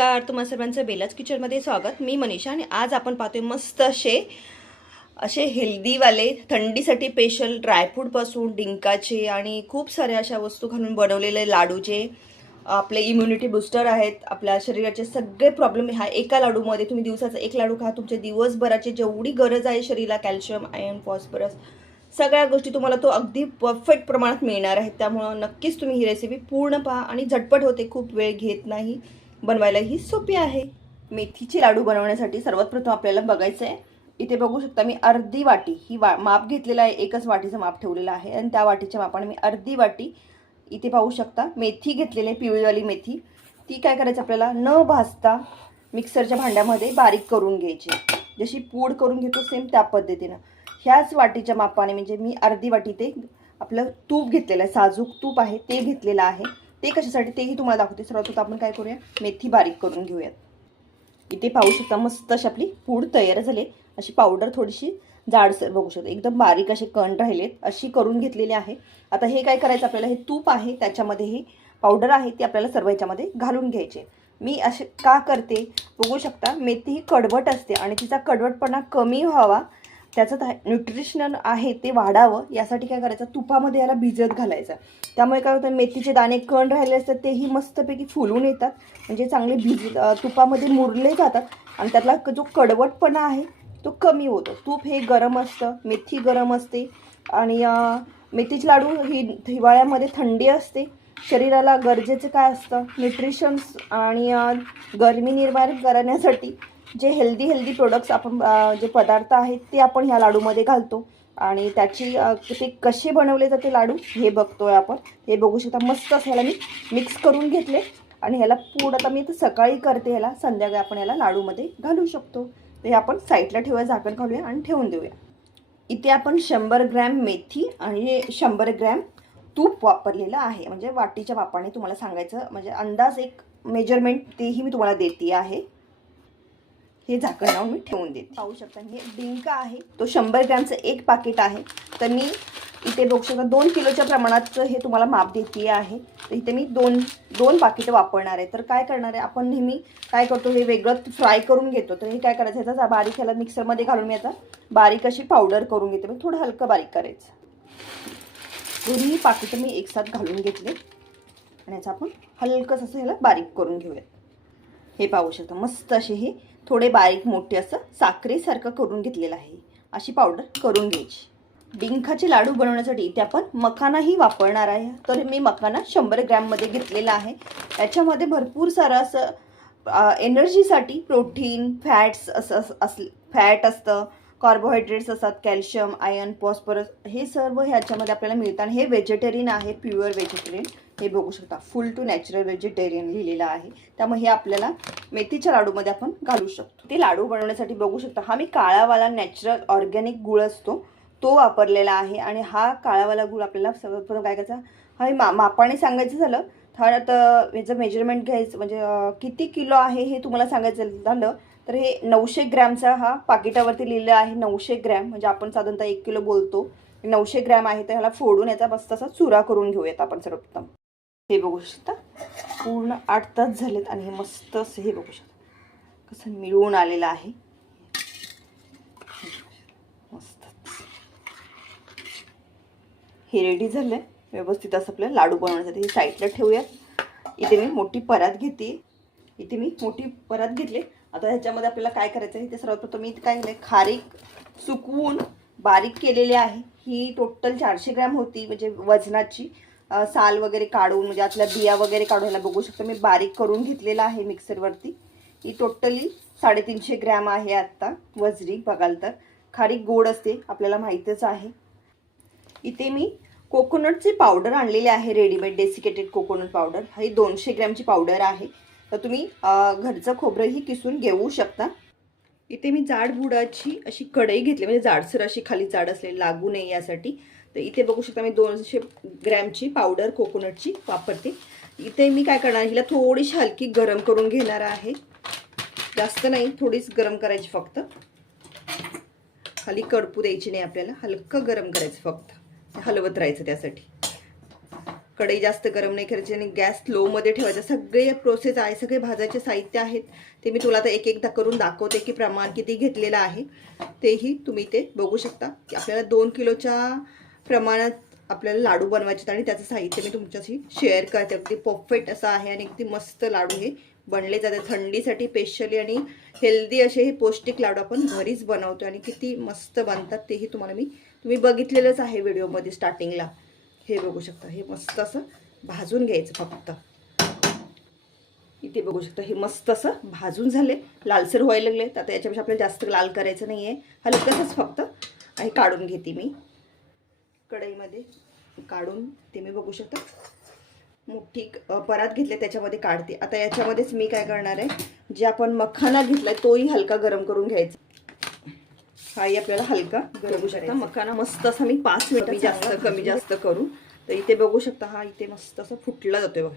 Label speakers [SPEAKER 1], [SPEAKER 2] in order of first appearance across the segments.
[SPEAKER 1] नमस्कार तुम्हा सर्वांचं बेलाच किचनमध्ये स्वागत. मी मनीषा आणि आज आपण पाहतोय मस्त असे असे हेल्दीवाले थंडीसाठी स्पेशल ड्रायफ्रूटपासून डिंकाचे आणि खूप साऱ्या अशा वस्तू घालून बनवलेले लाडू जे आपले इम्युनिटी बुस्टर आहेत आपल्या शरीराचे सगळे प्रॉब्लेम ह्या एका लाडूमध्ये तुम्ही दिवसाचा एक लाडू खा तुमच्या दिवसभराची जेवढी गरज आहे शरीराला कॅल्शियम आयर्न फॉस्फरस सगळ्या गोष्टी तुम्हाला तो अगदी परफेक्ट प्रमाणात मिळणार आहेत त्यामुळं नक्कीच तुम्ही ही रेसिपी पूर्ण पहा आणि झटपट होते खूप वेळ घेत नाही. बनवायला ही सोपी आहे. मेथीचे लाडू बनवण्यासाठी सर्वात प्रथम आपल्याला बघायचं आहे इथे बघू शकता मी अर्धी वाटी ही वा माप घेतलेलं आहे एकच वाटीचं माप ठेवलेलं आहे आणि त्या वाटीच्या मापाने मी अर्धी वाटी इथे पाहू शकता मेथी घेतलेली आहे पिवळीवाली मेथी. ती काय करायचं आपल्याला? न भाजता मिक्सरच्या भांड्यामध्ये बारीक करून घ्यायची. जशी पूड करून घेतो सेम त्या पद्धतीनं. ह्याच वाटीच्या मापाने म्हणजे मी अर्धी वाटी ते आपलं तूप घेतलेलं आहे साजूक तूप आहे ते घेतलेलं आहे. ते कशासाठी? तेही तुम्हाला दाखवते. सर्वात होतं आपण काय करूया? मेथी बारीक करून घेऊयात. इथे पाहू शकता मस्त अशी आपली पूड तयार झाली अशी पावडर थोडीशी जाडसर बघू शकतो. एकदम बारीक असे कण राहिलेत. अशी करून घेतलेली आहे. आता हे काय करायचं आपल्याला? हे तूप आहे. त्याच्यामध्ये ही पावडर आहे. ती आपल्याला सर्व याच्यामध्ये घालून घ्यायचे. मी असे का करते? बघू शकता. मेथी ही कडवट असते आणि तिचा कडवटपणा कमी व्हावा त्याचं न्यूट्रिशन आहे ते वाढावं यासाठी काय करायचं? तुपामध्ये याला भिजत घालायचं. त्यामुळे काय होतं मेथीचे दाणे कण राहिले असतात तेही मस्तपैकी फुलून येतात. म्हणजे चांगले भिज तुपामध्ये मुरले जातात आणि त्यातला क- जो कडवटपणा आहे तो कमी होतो. तूप हे गरम असतं मेथी गरम असते आणि मेथीची मेथीचे लाडू ही हिवाळ्यामध्ये थंडी असते. शरीराला गरजेचं काय असतं? न्यूट्रिशन्स आणि गरमी निर्माण करण्यासाठी जे हेल्दी हेल्दी प्रोडक्ट्स आपण जे पदार्थ आहेत ते आपण ह्या लाडूमध्ये घालतो. आणि त्याची ते कसे बनवले जाते लाडू हे बघतोय आपण. हे बघू शकता मस्त असं ह्याला मी मिक्स करून घेतले. आणि ह्याला पूड आता मी तर सकाळी करते ह्याला संध्याकाळी आपण याला लाडूमध्ये घालू शकतो. तर हे आपण साईडला ठेवूया झाकण घालूया आणि ठेवून देऊया. इथे आपण शंभर ग्रॅम मेथी आणि शंभर ग्रॅम तूप वापरलेलं आहे. म्हणजे वाटीच्या मापाने तुम्हाला सांगायचं म्हणजे अंदाज एक मेजरमेंट तेही मी तुम्हाला देते आहे. हे झाकण लावून मी ठेवून देते. पाहू शकता हे डिंक आहे. तो शंभर ग्रॅमचं एक पाकिट आहे. तर मी इथे बघू शकता दोन किलोच्या प्रमाणाचं हे तुम्हाला माप देते आहे. तर इथे मी दोन दोन पाकिटं वापरणार आहे. तर काय करणार आहे आपण नेहमी काय करतो हे वेगळं फ्राय करून घेतो. तर हे काय करायचं ह्याचा बारीक ह्याला मिक्सरमध्ये घालून मी आता बारीक अशी पावडर करून घेते. म्हणजे थोडं हलकं बारीक करायचं. दोन्ही पाकिटं मी एकसाथ घालून घेतले. आणि याचं आपण हलकंच असं ह्याला बारीक करून घेऊयात. हे पाहू शकता मस्त असे हे थोडे बारीक मोठे असं साखरेसारखं करून घेतलेलं आहे. अशी पावडर करून घ्यायची. डिंखाचे लाडू बनवण्यासाठी इथे आपण मखानाही वापरणार आहे. तर मी मखाना शंभर ग्रॅममध्ये घेतलेला आहे. याच्यामध्ये भरपूर सारं असं एनर्जीसाठी प्रोटीन फॅट्स असं अस फॅट असतं. कार्बोहायड्रेट्स असतात कॅल्शियम आयर्न फॉस्फरस हे सर्व ह्याच्यामध्ये आपल्याला मिळतं. आणि हे व्हेजिटेरियन आहे प्युअर व्हेजिटेरियन हे बघू शकता. फुल टू नॅचरल व्हेजिटेरियन लिहिलेलं आहे. त्यामुळे हे आपल्याला मेथीच्या लाडूमध्ये आपण घालू शकतो. ते लाडू बनवण्यासाठी बघू शकता. हा मी काळावाला नॅचरल ऑर्गॅनिक गुळ असतो. तो वापरलेला आहे. आणि हा काळावाला गुळ आपल्याला सर्वप्रथम काय करायचा? हा मा मापाने सांगायचं झालं. तर आता ह्याचं मेजरमेंट घ्यायचं म्हणजे किती किलो आहे हे तुम्हाला सांगायचं झालं तर हे नऊशे ग्रॅमचा हा पाकिटावरती लिहिलं आहे नऊशे ग्रॅम. म्हणजे आपण साधारणतः एक किलो बोलतो. नऊशे ग्रॅम आहे तर ह्याला फोडून याचा मस्त असा चुरा करून घेऊयात आपण सर्वप्रथम. हे बघू शकता. पूर्ण आठ तास झालेत आणि हे मस्त असं हे बघू शकता. कसं मिळून आलेलं आहे. मस्त. हे रेडी झालं आहे व्यवस्थित असं आपलं लाडू बनवण्यासाठी हे साईडला ठेवूयात. इथे मी मोठी परात घेते. इथे मी मोठी परात घेतली. आता ह्याच्यामध्ये आपल्याला काय करायचं आहे? ते सर्वप्रथम मी काय केलं खारीक सुकवून बारीक केलेली आहे. ही टोटल चारशे ग्रॅम होती म्हणजे वजनाची. साल वगैरे काढून म्हणजे आतल्या बिया वगैरे काढून ह्याला बघू शकतो. मी बारीक करून घेतलेला आहे मिक्सरवरती. ही टोटली साडेतीनशे ग्रॅम आहे आत्ता वजरी बघाल तर. खारीक गोड असते आपल्याला माहीतच आहे. इथे मी कोकोनटची पावडर आणलेले आहे रेडीमेड डेसिकेटेड कोकोनट पावडर ही दोनशे ग्रॅमची पावडर आहे. तर तुम्ही घरचं खोबरंही किसून घेऊ शकता. इथे मी जाड बुडाची अशी कढई घेतली म्हणजे जाडसर अशी खाली जाड असलेली लागू नये यासाठी. तर इथे बघू शकता मी दोनशे ग्रॅमची पावडर कोकोनटची वापरते. इथे मी काय करणार हिला थोडीशी हलकी गरम करून घेणार आहे. जास्त नाही थोडीच गरम करायची फक्त. खाली कडपू द्यायची नाही आपल्याला हलकं गरम करायचं फक्त. हलवत राहायचं त्यासाठी. कढई जास्त गरम नाही करायची आणि गॅस स्लोमध्ये ठेवायचा. सगळे प्रोसेस आहे सगळे भाजायचे साहित्य आहेत. ते मी तुला आता एक एकदा करून दाखवते की प्रमाण किती घेतलेलं आहे. तेही तुम्ही ते बघू शकता की आपल्याला दोन किलोच्या प्रमाणात आपल्याला लाडू बनवायचे आहेत आणि त्याचं साहित्य मी तुमच्याशी शेअर करते. अगदी परफेक्ट असं आहे आणि अगदी मस्त लाडू हे बनले जाते. थंडीसाठी स्पेशली आणि हेल्दी असे हे पौष्टिक लाडू आपण घरीच बनवतो आणि किती मस्त बनतात तेही तुम्हाला मी तुम्ही बघितलेलंच आहे व्हिडिओमध्ये स्टार्टिंगला हे बघू शकता हे मस्त असं भाजून घ्यायचं फक्त. इथे बघू शकता हे मस्त असं भाजून झाले. लालसर व्हायला लागले. तर आता याच्यापेक्षा आपल्याला जास्त लाल करायचं नाही आहे हलकंसंच फक्त. हे काढून घेते मी. कढईमध्ये काढून ते मी बघू शकता. मोठी परात घेतले त्याच्यामध्ये काढते. आता याच्यामध्येच मी काय करणार आहे? जे आपण मखाना घेतला तोही हलका गरम करून घ्यायचा. हाही आपल्याला हलका गरम शकता. मखाना मस्त असा मी पाच मिनिट जास्त कमी जास्त करू. तर इथे बघू शकता हा इथे मस्त असं फुटला जातोय बघा.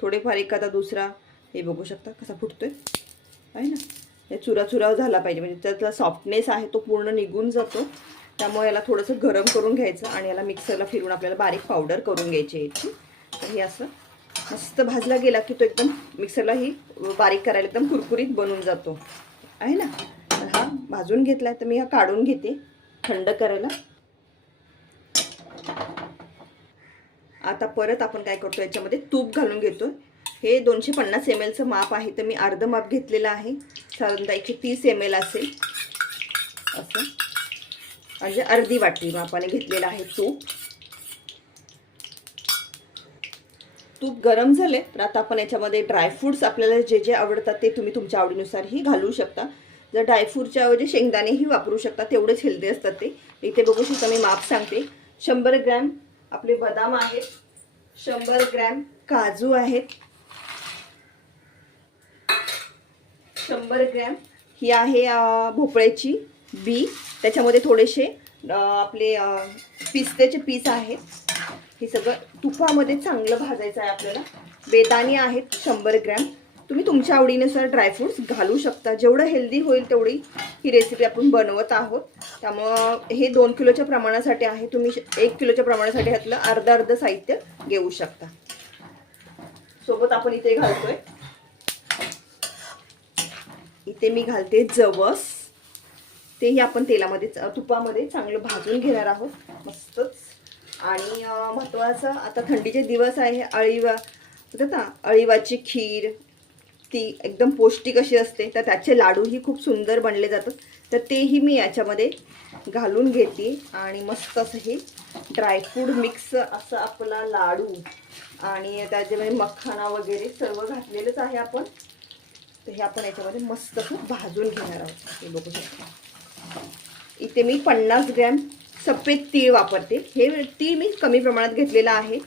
[SPEAKER 1] थोडेफार एखादा दुसरा हे बघू शकता कसा फुटतोय. आहे ना? हे चुरा चुरा झाला पाहिजे. म्हणजे त्यातला सॉफ्टनेस आहे तो पूर्ण निघून जातो. त्यामुळे याला थोडंसं गरम करून घ्यायचं आणि याला मिक्सरला फिरून आपल्याला बारीक पावडर करून घ्यायची याची तर हे असं मस्त भाजला गेला की तो एकदम मिक्सरला ही बारीक करायला एकदम कुरकुरीत बनून जातो. आहे ना? भाजून घेतला आहे तर मी हा काढून घेते थंड करायला. आता परत आपण काय करतो याच्यामध्ये तूप घालून घेतो हे दोनशे पन्नास एम एलचं माप आहे तर मी अर्ध माप घेतलेलं आहे. साधारणतः एकशे तीस एम एल असेल. असं. म्हणजे अर्धी वाटी मापाने घेतलेलं आहे तूप. तूप गरम झाले तर आता आपण याच्यामध्ये ड्रायफ्रूट्स आपल्याला जे जे आवडतात ते तुम्ही तुमच्या आवडीनुसारही घालू शकता. जर ड्रायफ्रूटच्या ऐवजी शेंगदाणेही वापरू शकता तेवढेच हेल्दी असतात ते. इथे बघू शकता मी माप सांगते. शंभर ग्रॅम आपले बदाम आहेत. शंभर ग्रॅम काजू आहेत. शंभर ग्रॅम ही आहे भोपळ्याची बी. त्याच्यामध्ये थोडेसे आपले पिस्त्याचे पीस आहेत. हे सगळं तुपामध्ये चांगलं भाजायचं आहे आपल्याला. बेदाणे आहेत शंभर ग्रॅम. तुम्ही तुमच्या आवडीनुसार ड्रायफ्रूट्स घालू शकता. जेवढं हेल्दी होईल तेवढी ही रेसिपी आपण बनवत आहोत. त्यामुळं हे दोन किलोच्या प्रमाणासाठी आहे. तुम्ही एक किलोच्या प्रमाणासाठी ह्यातलं अर्ध अर्ध साहित्य घेऊ शकता. सोबत आपण इथे घालतोय. इथे मी घालते जवस. तेही आपण तेलामध्ये तुपामध्ये चांगलं भाजून घेणार आहोत. मस्तच. आणि महत्त्वाचं आता थंडीचे दिवस आहे. अळीवा ना अळीवाची खीर ती एकदम पौष्टिक अशी असते. तर त्याचे लाडूही खूप सुंदर बनले जातात. तर तेही मी याच्यामध्ये घालून घेते. आणि मस्त असं हे ड्रायफ्रूट मिक्स असं आपला लाडू आणि त्याच्यामध्ये म्हणजे मखाना वगैरे सर्व घातलेलंच आहे आपण. तर हे आपण याच्यामध्ये मस्त असं भाजून घेणार आहोत. हे बघू शकता. इथे मी पन्नास ग्रॅम सफेद तीळ वापरते. हे तीळ मी कमी प्रमाणात घेतलेलं आहे.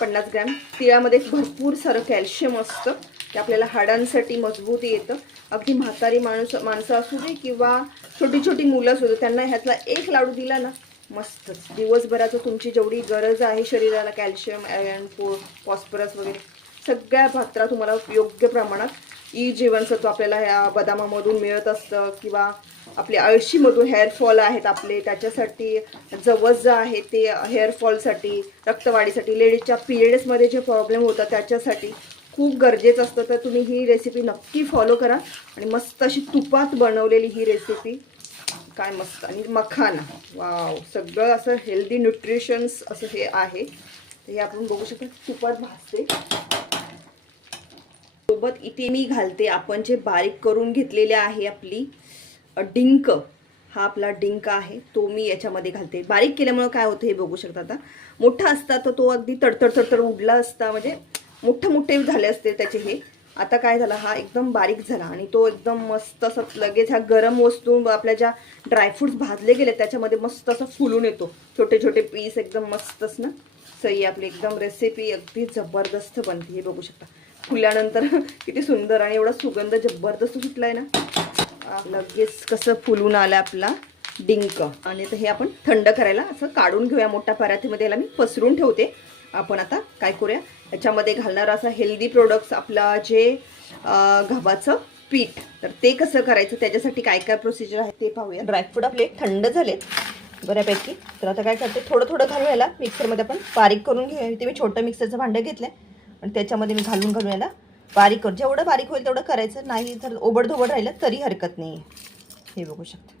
[SPEAKER 1] पन्नास ग्रॅम. तिळामध्ये भरपूर सारं कॅल्शियम असतं. ते आपल्याला हाडांसाठी मजबूत येतं. अगदी म्हातारी माणूस माणसं असू दे किंवा छोटी छोटी मुलं असू दे त्यांना ह्यातला एक लाडू दिला ना मस्तच. दिवसभराचं तुमची जेवढी गरज आहे शरीराला कॅल्शियम आयर्न पो फॉस्फरस वगैरे सगळ्या भात्रा तुम्हाला योग्य प्रमाणात ई जीवनसत्व आपल्याला ह्या बदामामधून मिळत असतं किंवा आपले अळशीमधून हेअरफॉल आहेत आपले त्याच्यासाठी जवस जे आहे ते हेअरफॉलसाठी रक्तवाढीसाठी लेडीजच्या पिरियड्समध्ये जे प्रॉब्लेम होतात त्याच्यासाठी खूप गरजेचं असतं तर तुम्ही ही रेसिपी नक्की फॉलो करा. आणि मस्त अशी तुपात बनवलेली ही रेसिपी काय मस्त. आणि मखाना. वाव सगळं असं हेल्दी न्यूट्रिशन्स असं हे आहे. तर हे आपण बघू शकतो तुपात भाजते. सोबत इथे मी घालते आपण जे बारीक करून घेतलेले आहे आपली डिंक. हा आपला डिंक आहे. तो मी याच्यामध्ये घालते. बारीक केल्यामुळं काय होतं हे बघू शकता आता. मोठा असता तर तो अगदी तडतड तडतड उडला असता. म्हणजे मोठे मोठे झाले असते त्याचे हे. आता काय झालं हा एकदम बारीक झाला आणि तो एकदम मस्त असं लगेच ह्या गरम वस्तू आपल्या ज्या ड्रायफ्रूट्स भाजले गेले त्याच्यामध्ये मस्त असं फुलून येतो. छोटे छोटे पीस एकदम मस्तच ना. सही आपली एकदम रेसिपी अगदी जबरदस्त बनते हे बघू शकता. फुल्यानंतर किती सुंदर आणि एवढा सुगंध जबरदस्त सुटलाय ना. लगेच कसं फुलून आलं आपला डिंक. आणि तर हे आपण थंड करायला असं काढून घेऊया मोठ्या परातीमध्ये. याला मी पसरून ठेवते. आपण आता काय करूया? याच्यामध्ये घालणार असा हेल्दी प्रोडक्ट्स आपला जे गव्हाचं पीठ. तर ते कसं करायचं? त्याच्यासाठी काय काय प्रोसिजर आहे ते पाहूया. ड्रायफ्रूट आपले थंड झालेत बऱ्यापैकी. तर आता काय करते? थोडं थोडं घालून याला मिक्सरमध्ये आपण बारीक करून घेऊया इथे मी छोटं मिक्सरचं भांडं घेतलं आहे आणि त्याच्यामध्ये मी घालून घालून याला बारीक करू जेवढं बारीक होईल तेवढं करायचं. नाही जर ओबडधोबड राहिलं तरी हरकत नाही. हे बघू शकता.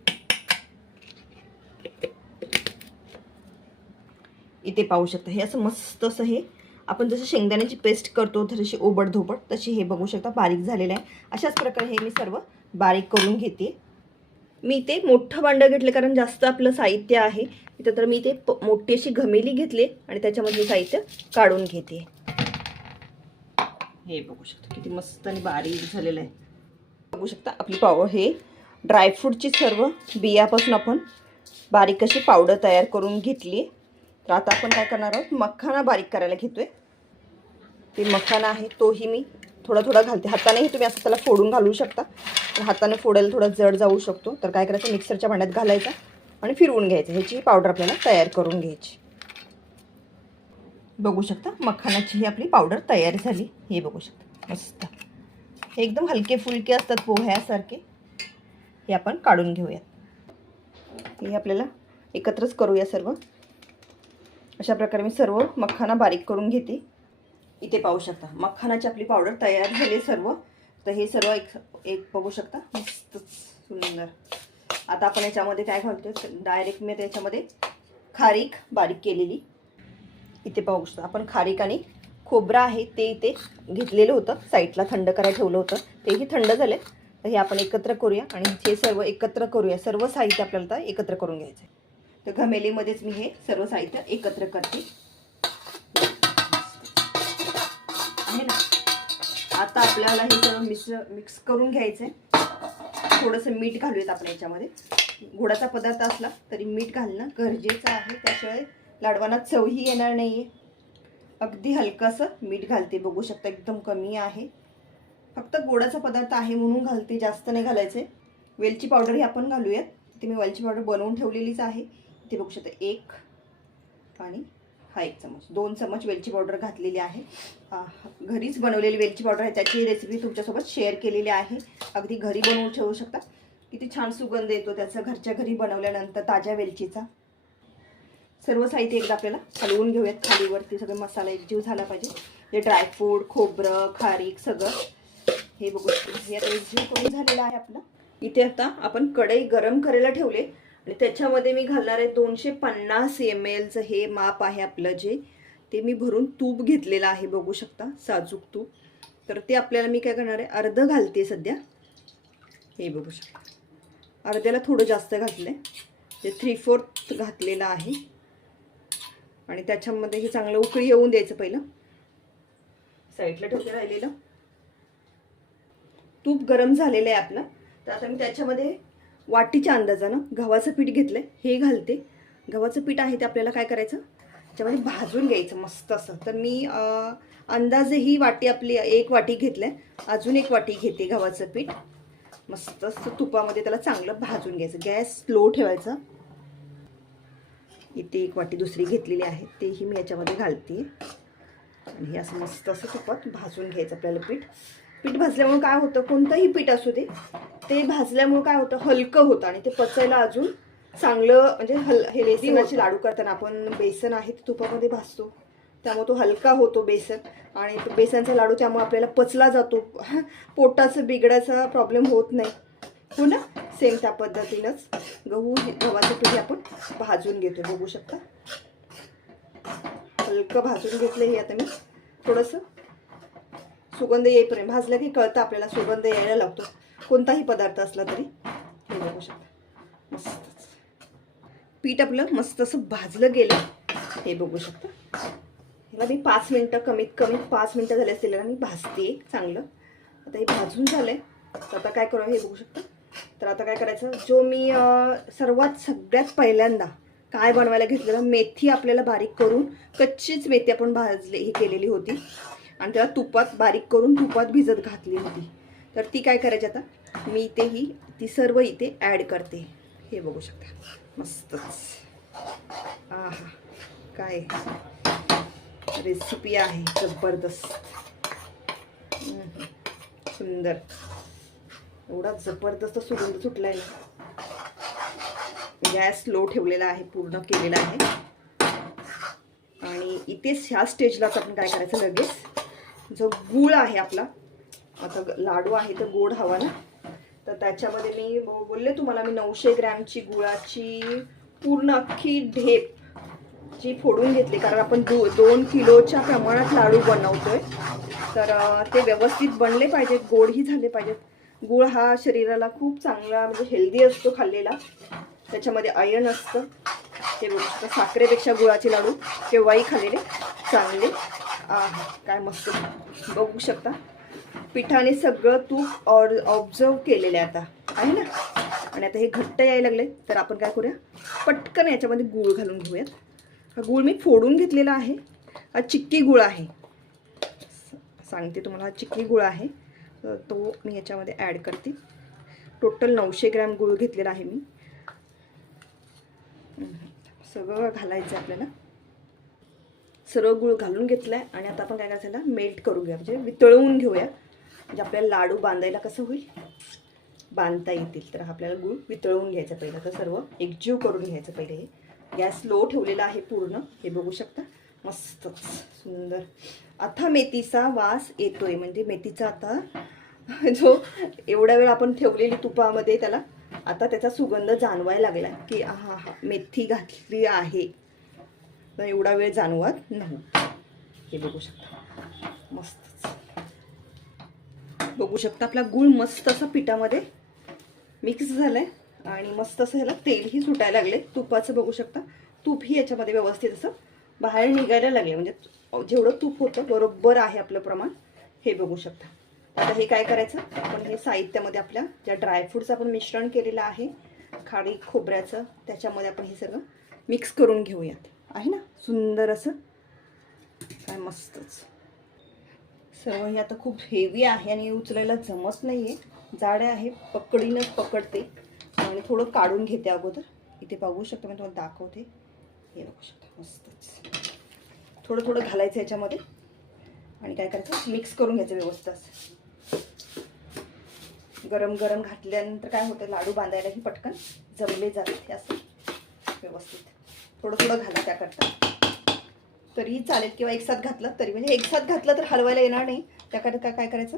[SPEAKER 1] इथे पाहू शकता. हे असं मस्त असं हे आपण जसं शेंगदाण्याची पेस्ट करतो जशी ओबडधोबड तशी हे बघू शकता बारीक झालेलं आहे. अशाच प्रकारे हे मी सर्व बारीक करून घेते. मी ते मोठं भांडं घेतलं कारण जास्त आपलं साहित्य आहे. इथं तर मी ते प मोठी अशी घमेली घेतली आणि त्याच्यामधले साहित्य काढून घेते. हे बघू शकता किती मस्त आणि बारीक झालेलं आहे. बघू शकता आपली पाव हे ड्रायफ्रूटची सर्व बियापासून आपण बारीक अशी पावडर तयार करून घेतली. तर आता आपण काय करणार आहोत? मखाना बारीक करायला घेतोय. ते मखाना आहे तोही मी थोडा थोडा घालते. हातानेही तुम्ही असं त्याला फोडून घालू शकता. तर हाताने फोडायला थोडा जड जाऊ शकतो. तर काय करायचं? मिक्सरच्या भांड्यात घालायचा आणि फिरवून घ्यायचं. ह्याची ही पावडर आपल्याला तयार करून घ्यायची. बघू शकता मखानाची ही आपली पावडर तयार झाली. हे बघू शकता. मस्त. हे एकदम हलके फुलके असतात पोह्यासारखे. हे आपण काढून घेऊयात. हे आपल्याला एकत्रच करूया सर्व. अशा प्रकारे मी सर्व मखाना बारीक करून घेते. इथे पाहू शकता. मखानाची आपली पावडर तयार झाली सर्व. तर हे सर्व एक एक बघू शकता. मस्त सुंदर. आता आपण याच्यामध्ये काय घालतो डायरेक्ट मी त्याच्यामध्ये खारीक बारीक केलेली. इथे पाहू शकता. आपण खारीक आणि खोबरं आहे ते इथे घेतलेलं होतं. साईडला थंड करायला ठेवलं होतं. तेही थंड झाले तर हे आपण एकत्र करूया आणि हे सर्व एकत्र करूया. सर्व साहित्य आपल्याला तर एकत्र करून घ्यायचं आहे तर घमेलीमध्येच मी हे सर्व साहित्य एकत्र करते. आता आपल्याला हे सगळं मिक्स मिक्स करून घ्यायचं आहे थोडंसं मीठ घालूयात आपण याच्यामध्ये. गोडाचा पदार्थ असला तरी मीठ घालणं गरजेचं आहे. त्याशिवाय लाडवांना चवही येणार नाही आहे अगदी हलकंसं मीठ घालते. बघू शकता एकदम कमी आहे. फक्त गोडाचा पदार्थ आहे म्हणून घालते जास्त नाही घालायचे वेलची पावडर ही आपण घालूयात. ती मी वेलची पावडर बनवून ठेवलेलीच आहे. ते बघू शकता एक आणि हा एक चमच. दोन चमच वेलची पावडर घातलेली आहे. घरीच बनवलेली वेलची पावडर आहे. त्याची रेसिपी तुमच्यासोबत शेअर केलेली आहे. अगदी घरी बनवून ठेवू शकता. किती छान सुगंध येतो त्याचा घरच्या घरी बनवल्यानंतर ताज्या वेलचीचा. सर्व साहित्य एकदा आपल्याला हलवून घेऊयात खालीवरती सगळे मसाला एकजीव झाला पाहिजे. हे ड्रायफ्रूट खोबरं खारीक सगळं. हे बघू शकतो. हे आता एकजीव करून झालेलं आहे आपलं. इथे आता आपण कढई गरम करायला ठेवले. आणि त्याच्यामध्ये मी घालणार आहे दोनशे पन्नास एम एलचं हे माप आहे आपलं जे. ते मी भरून तूप घेतलेलं आहे बघू शकता साजूक तूप. तर ते आपल्याला मी काय करणार आहे अर्ध घालते सध्या. हे बघू शकता. अर्ध्याला थोडं जास्त घातलं आहे ते थ्री फोर्थ घातलेलं आहे. आणि त्याच्यामध्ये हे चांगलं उकळी येऊन द्यायचं पहिलं. साईडला ठेवते राहिलेलं. तूप गरम झालेलं आहे आपलं. तर आता मी त्याच्यामध्ये वाटीच्या अंदाजानं गव्हाचं पीठ घेतलं हे घालते. गव्हाचं पीठ आहे ते आपल्याला काय करायचं? त्याच्यामध्ये भाजून घ्यायचं मस्त असं. तर मी अंदाजे ही वाटी आपली एक वाटी घेतलं आहे अजून एक वाटी घेते गव्हाचं पीठ. मस्त असं तुपामध्ये त्याला चांगलं भाजून घ्यायचं. गॅस स्लो ठेवायचा. इथे एक वाटी दुसरी घेतलेली आहे तेही मी याच्यामध्ये घालते. आणि हे असं मस्त असं तुपात भाजून घ्यायचं आपल्याला पीठ. पीठ भाजल्यामुळे काय होतं कोणतंही पीठ असू दे ते भाजल्यामुळे काय होतं हलकं होतं आणि ते पचायला अजून चांगलं म्हणजे हल हे बेसनाचे लाडू करताना आपण बेसन आहे ते तुपामध्ये भाजतो. त्यामुळे तो हलका होतो बेसन आणि तो बेसनचा लाडू त्यामुळे आपल्याला पचला जातो. पोटाचं बिघडायचा प्रॉब्लेम होत नाही. हो ना? सेम त्या पद्धतीनंच गहू गव्हाचं पीठ आपण भाजून घेतो बघू शकता. हलकं भाजून घेतलं हे आता मी थोडंसं. सुगंध येईपर्यंत भाजलं की कळतं आपल्याला सुगंध यायला लागतो. कोणताही पदार्थ असला तरी. हे बघू शकता मस्तच. पीठ आपलं मस्त असं भाजलं गेलं. हे बघू शकता. ह्याला मी पाच मिनटं कमीत कमी पाच मिनटं झाले असतील मी भाजते चांगलं. आता हे भाजून झालं तर आता काय करू हे बघू शकता. तर आता काय करायचं? जो मी सर्वात सगळ्यात पहिल्यांदा काय बनवायला घेतलेलं? मेथी आपल्याला बारीक करून कच्चीच मेथी आपण भाजली ही केलेली होती. आणि त्याला तुपात बारीक करून तुपात भिजत घातली होती. तर ती काय करायची आता? मी इथे ही ती सर्व इथे ॲड करते. हे बघू शकता. मस्तच. आहा काय? रेसिपी आहे. जबरदस्त. सुंदर. एवढा जबरदस्त सुगंध सुटला आहे गॅस लो ठेवलेला आहे पूर्ण केलेला आहे. आणि इथेच ह्या स्टेजलाच आपण काय करायचं लगेच? जो गूळ आहे आपला आता ग- लाडू आहे तर गोड हवा ना? तर त्याच्यामध्ये मी बोलले तुम्हाला मी नऊशे ग्रॅमची गुळाची पूर्ण अख्खी ढेप जी फोडून घेतली कारण आपण दो दोन किलोच्या प्रमाणात लाडू बनवतोय. तर ते व्यवस्थित बनले पाहिजेत गोडही झाले पाहिजेत. गुळ हा शरीराला खूप चांगला म्हणजे हेल्दी असतो खाल्लेला. त्याच्यामध्ये आयर्न असतं. ते साखरेपेक्षा गुळाचे लाडू केव्हाही खाल्लेले चांगले. आहा, काय मस्त. बघू शकता. पिठाने सगळं तूप ऑर ऑब्झर्व केलेलं आहे आता. आहे ना? आणि आता हे घट्ट यायला लागले तर आपण काय करूया? पटकन याच्यामध्ये गूळ घालून घेऊयात. हा गूळ मी फोडून घेतलेला आहे. हा चिक्की गुळ आहे. सांगते तुम्हाला हा चिक्की गुळ आहे. तो मी याच्यामध्ये ॲड करते. टोटल नऊशे ग्रॅम गूळ घेतलेला आहे मी. सगळं घालायचं आपल्याला. सर्व गुळ घालून घेतलं आहे आणि आता आपण काय करायचं याला मेल्ट करून घ्या म्हणजे वितळवून घेऊया. म्हणजे आपल्याला लाडू बांधायला कसं होईल? बांधता येतील. तर आपल्याला गुळ वितळवून घ्यायचा पहिलं. तर सर्व एकजीव करून घ्यायचं पहिले हे. गॅस लो ठेवलेला आहे पूर्ण. हे बघू शकता? मस्तच. सुंदर. आता मेथीचा वास येतोय. म्हणजे मेथीचा आता जो एवढा वेळ आपण ठेवलेली तुपामध्ये त्याला आता त्याचा सुगंध जाणवायला लागला की हा हा मेथी घातली आहे. तर एवढा वेळ जाणवत नाही. हे बघू शकता. मस्तच. बघू शकता आपला गुळ मस्त असं पिठामध्ये मिक्स झालंय आणि मस्त असं ह्याला तेलही सुटायला लागले. तुपाचं बघू शकता. तूपही याच्यामध्ये व्यवस्थित असं बाहेर निघायला लागले. म्हणजे जेवढं तूप होतं बरोबर आहे आपलं प्रमाण. हे बघू शकता. आता हे काय करायचं? आपण हे साहित्यामध्ये आपल्या ज्या ड्रायफ्रूटचं आपण मिश्रण केलेलं आहे खाडी खोबऱ्याचं त्याच्यामध्ये आपण हे सगळं मिक्स करून घेऊयात. आहे ना? सुंदर असं. काय मस्तच. सर्व हे आता खूप हेवी आहे आणि उचलायला जमत नाही आहे जाड आहे पकडीनंच पकडते. आणि थोडं काढून घेते अगोदर. इथे बघू शकते मी तुम्हाला दाखवते. हे बघू शकता मस्तच. थोडं थोडं घालायचं याच्यामध्ये. आणि काय करायचं? मिक्स करून घ्यायचं व्यवस्थित गरम गरम घातल्यानंतर काय होतं? लाडू बांधायलाही पटकन जमले जातात हे असं. व्यवस्थित. थोडं थोडं घाला त्याकरता. तरीही चालेल किंवा एकसाथ घातलं तरी म्हणजे एकसाथ घातलं तर हलवायला येणार नाही. त्याकरता काय करायचं?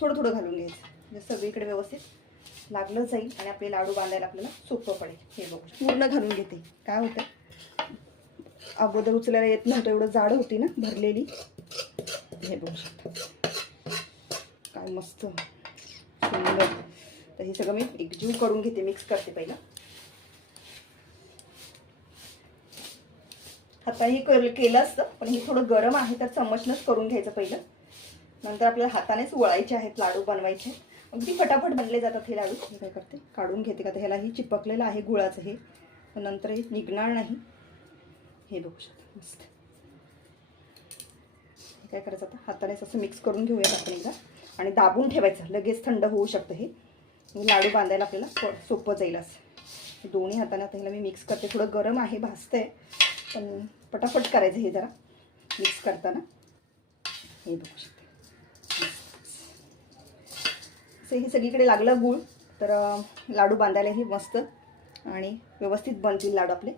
[SPEAKER 1] थोडं थोडं घालून घ्यायचं. म्हणजे सगळीकडे व्यवस्थित लागलं जाईल आणि आपले लाडू बांधायला आपल्याला सोपं पडेल. हे बघू पूर्ण घालून घेते. काय होतं? अगोदर उचलायला येत नव्हतं एवढं जाड होती ना भरलेली. हे बघू शकता. काय मस्त. सुंदर. तर हे सगळं मी एकजीव करून घेते मिक्स करते पहिला. हाताने कर केलं असतं पण हे थोडं गरम आहे तर चमचनंच करून घ्यायचं पहिलं. नंतर आपल्याला हातानेच वळायचे आहेत लाडू बनवायचे. अगदी फटाफट बनले जातात हे लाडू. मी काय करते? काढून घेते का तर ह्यालाही चिपकलेलं आहे गुळाचं हे. पण नंतर हे निघणार नाही. हे बघू शकता. मस्त. काय करायचं आता? हातानेच असं मिक्स करून घेऊयात आपण एकदा. आणि दाबून ठेवायचं. लगेच थंड होऊ शकतं हे. लाडू बांधायला आपल्याला सोपं जाईल असं. दोन्ही हाताने आता ह्याला मी मिक्स करते. थोडं गरम आहे भाजतंय पण पटापट करायचं हे जरा. मिक्स करताना. हे बघू शकते. असं हे सगळीकडे लागलं गूळ तर लाडू बांधायलाही मस्त आणि व्यवस्थित बनतील लाडू आपले.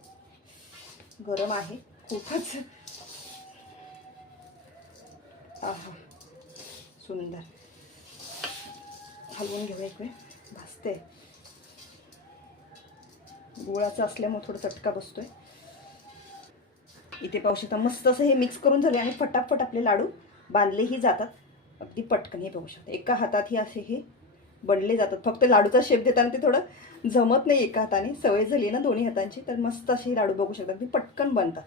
[SPEAKER 1] गरम आहे. खूपच. आहा. सुंदर. हलवून घेऊया वेळ भाजते. गुळाचं असल्यामुळे थोडं चटका बसतोय. इथे पाहू शकता मस्त असं हे मिक्स करून झाले आणि फटाफट आपले लाडू बांधलेही जातात. अगदी पटकन हे बघू शकता. एका हातातही असे हे बनले जातात. फक्त लाडूचा शेप देताना ते थोडं जमत नाही एका हाताने. सवय झाली ना दोन्ही हातांची तर मस्त असे लाडू बघू शकतात ते पटकन बनतात.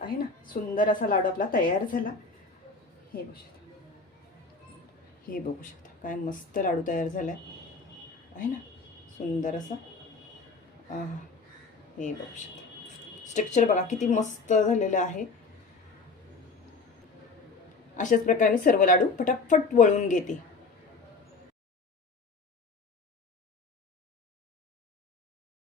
[SPEAKER 1] आहे ना? सुंदर असा लाडू आपला तयार झाला. हे बघू शकता. हे बघू शकता. काय मस्त लाडू तयार झाला आहे ना? सुंदर असा. हे बघू शकता. स्ट्रक्चर बघा किती मस्त झालेलं आहे. अशाच प्रकारे मी सर्व लाडू फटाफट वळून घेते.